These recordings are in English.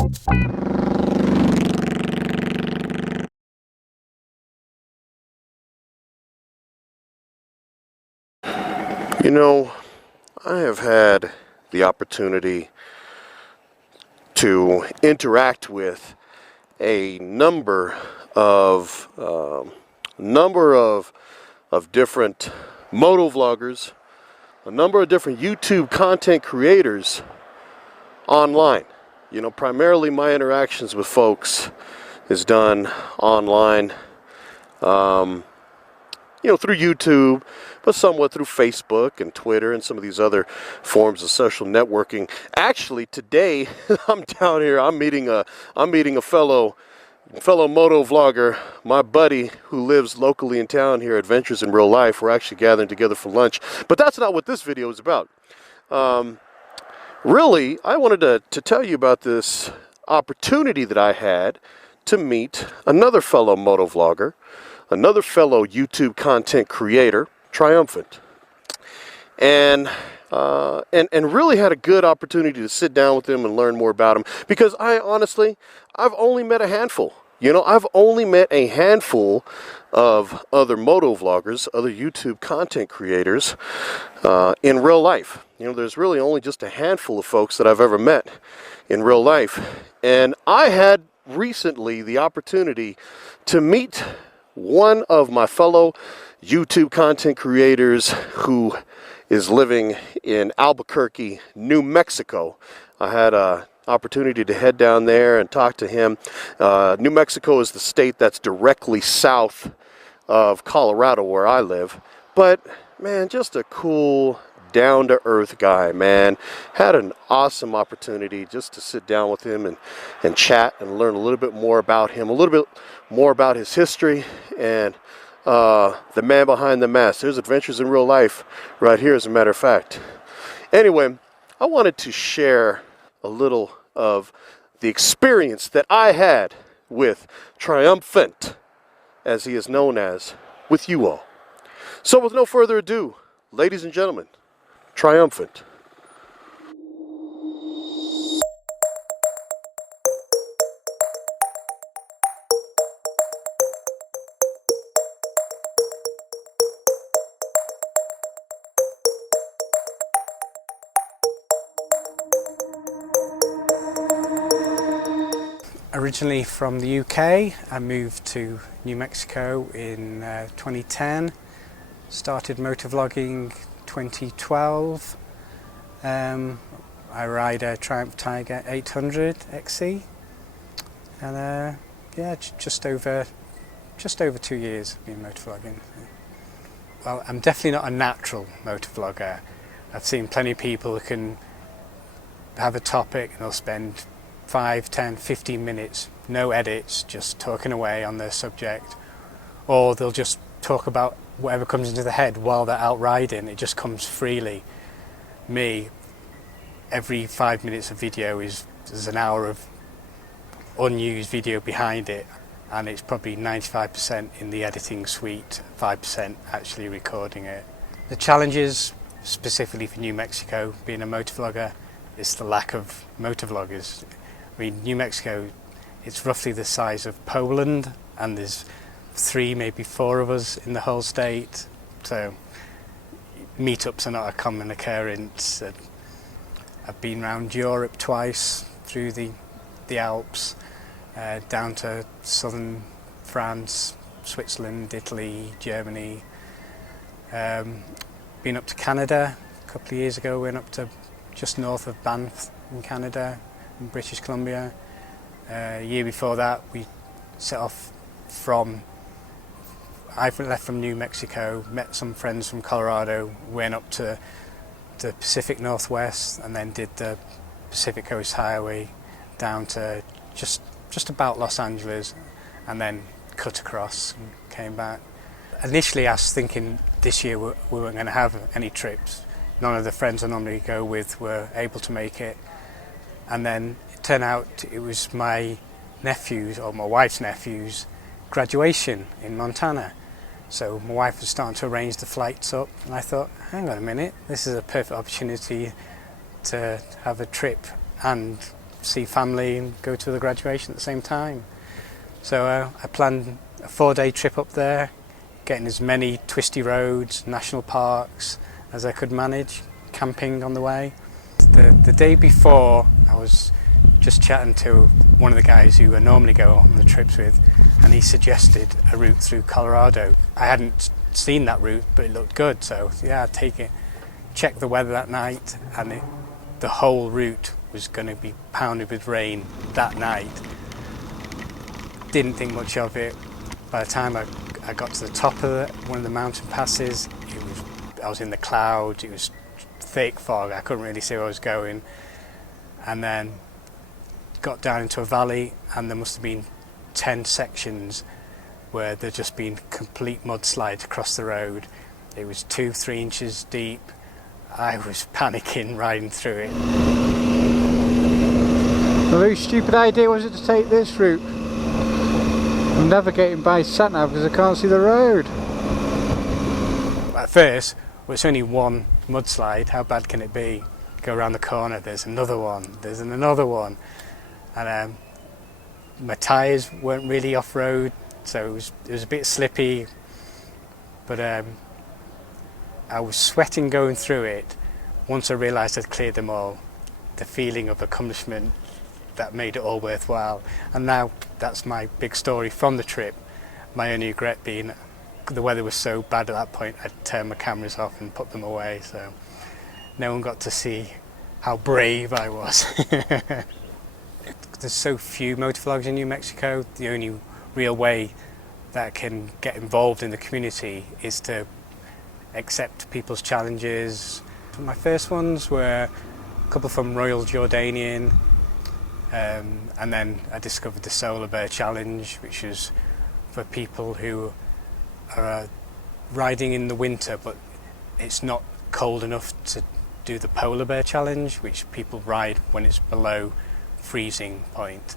You know, I have had the opportunity to interact with a number of different motovloggers, a number of different YouTube content creators online. You know, primarily my interactions with folks is done online, through YouTube, but somewhat through Facebook and Twitter and some of these other forms of social networking. Actually, today I'm down here. I'm meeting a fellow motovlogger, my buddy who lives locally in town here, Adventures in Real Life. We're actually gathering together for lunch, but that's not what this video is about. Really, I wanted to tell you about this opportunity that I had to meet another fellow motovlogger, another fellow YouTube content creator, Triumf Ant, and really had a good opportunity to sit down with him and learn more about him, because I've only met a handful. You know, I've only met a handful of other motovloggers, other YouTube content creators in real life. You know, there's really only just a handful of folks that I've ever met in real life. And I had recently the opportunity to meet one of my fellow YouTube content creators who is living in Albuquerque, New Mexico. I had an opportunity to head down there and talk to him. New Mexico is the state that's directly south of Colorado, where I live. But man, just a cool, down-to-earth guy, man. Had an awesome opportunity just to sit down with him and chat and learn a little bit more about him, a little bit more about his history, and the man behind the mask. There's Adventures in Real Life right here, as a matter of fact. Anyway, I wanted to share a little of the experience that I had with Triumf Ant, as he is known as, with you all. So with no further ado, ladies and gentlemen, Triumf Ant. Originally from the UK, I moved to New Mexico in 2010, started motovlogging 2012. I ride a Triumph Tiger 800 XC, and just over 2 years I've been motovlogging. Well, I'm definitely not a natural motovlogger. I've seen plenty of people who can have a topic and they'll spend 5, 10, 15 minutes, no edits, just talking away on their subject, or they'll just talk about whatever comes into the head while they're out riding. It just comes freely. Me, every 5 minutes of video there's an hour of unused video behind it, and it's probably 95% in the editing suite, 5% actually recording it. The challenges, specifically for New Mexico, being a motovlogger, is the lack of motovloggers. I mean, New Mexico, it's roughly the size of Poland, and there's 3, maybe 4 of us in the whole state. So meetups are not a common occurrence. I've been around Europe twice, through the Alps, down to southern France, Switzerland, Italy, Germany. Been up to Canada a couple of years ago. Went up to just north of Banff in Canada, in British Columbia. A year before that, we set off I left from New Mexico, met some friends from Colorado, went up to the Pacific Northwest, and then did the Pacific Coast Highway down to just about Los Angeles, and then cut across and came back. Initially I was thinking this year we weren't going to have any trips. None of the friends I normally go with were able to make it. And then it turned out it was my nephew's, or my wife's nephew's, graduation in Montana. So my wife was starting to arrange the flights up, and I thought, hang on a minute, this is a perfect opportunity to have a trip and see family and go to the graduation at the same time. So I planned a 4-day trip up there, getting as many twisty roads, national parks as I could manage, camping on the way. The day before, I was just chatting to one of the guys who I normally go on the trips with, and he suggested a route through Colorado. I hadn't seen that route, but it looked good, so yeah, I'd take it. Check the weather that night, and the whole route was going to be pounded with rain that night. Didn't think much of it. By the time I got to the top of one of the mountain passes, I was in the clouds, it was thick fog, I couldn't really see where I was going. And then got down into a valley, and there must have been 10 sections where there'd just been complete mudslides across the road. It was 2-3 inches deep. I was panicking riding through it. A very stupid idea was it to take this route. I'm navigating by sat-nav because I can't see the road. At first, well, it's only one mudslide, how bad can it be? Go around the corner, there's another one, there's another one. And my tyres weren't really off-road, so it was a bit slippy, but I was sweating going through it. Once I realised I'd cleared them all, the feeling of accomplishment, that made it all worthwhile. And now that's my big story from the trip. My only regret being the weather was so bad at that point, I'd turned my cameras off and put them away, so no one got to see how brave I was. There's so few motovlogs in New Mexico. The only real way that I can get involved in the community is to accept people's challenges. My first ones were a couple from Royal Jordanian, and then I discovered the Solar Bear Challenge, which is for people who are riding in the winter, but it's not cold enough to do the Polar Bear Challenge, which people ride when it's below freezing point.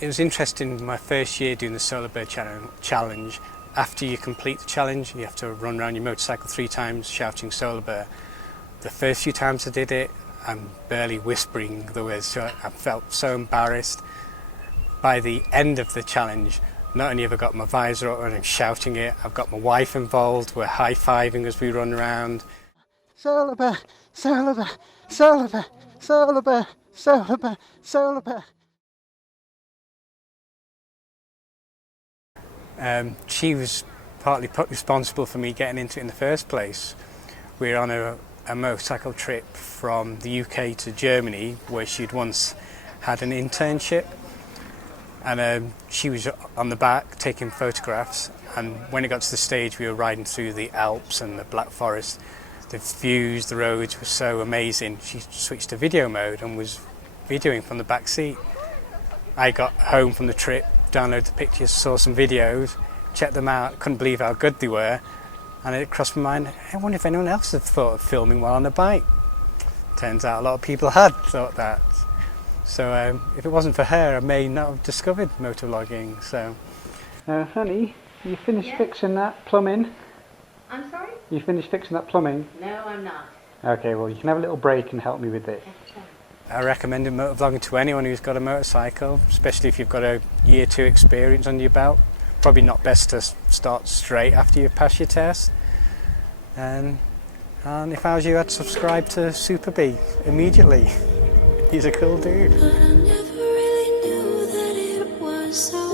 It was interesting my first year doing the Solar Bear Challenge. After you complete the challenge, you have to run around your motorcycle 3 times shouting Solar Bear. The first few times I did it, I'm barely whispering the words, so I felt so embarrassed. By the end of the challenge, not only have I got my visor up and I'm shouting it, I've got my wife involved, we're high-fiving as we run around. Solar Bear, Solar Bear, Solar Bear, Solar Bear, Solar Bear, Solar Bear. She was partly responsible for me getting into it in the first place. We were on a motorcycle trip from the UK to Germany, where she'd once had an internship, and she was on the back taking photographs, and when it got to the stage we were riding through the Alps and the Black Forest, the views, the roads were so amazing. She switched to video mode and was videoing from the back seat. I got home from the trip, downloaded the pictures, saw some videos, checked them out, couldn't believe how good they were, and it crossed my mind, I wonder if anyone else had thought of filming while on a bike. Turns out a lot of people had thought that. So if it wasn't for her, I may not have discovered motovlogging. So, honey, you finished fixing that plumbing? I'm sorry? You finished fixing that plumbing? No, I'm not. Okay, well you can have a little break and help me with this. I recommend motovlogging to anyone who's got a motorcycle, especially if you've got a year 2 experience under your belt. Probably not best to start straight after you pass your test. And if I was you, I'd subscribe to SoopaBee immediately. He's a cool dude. But I never really knew that it was so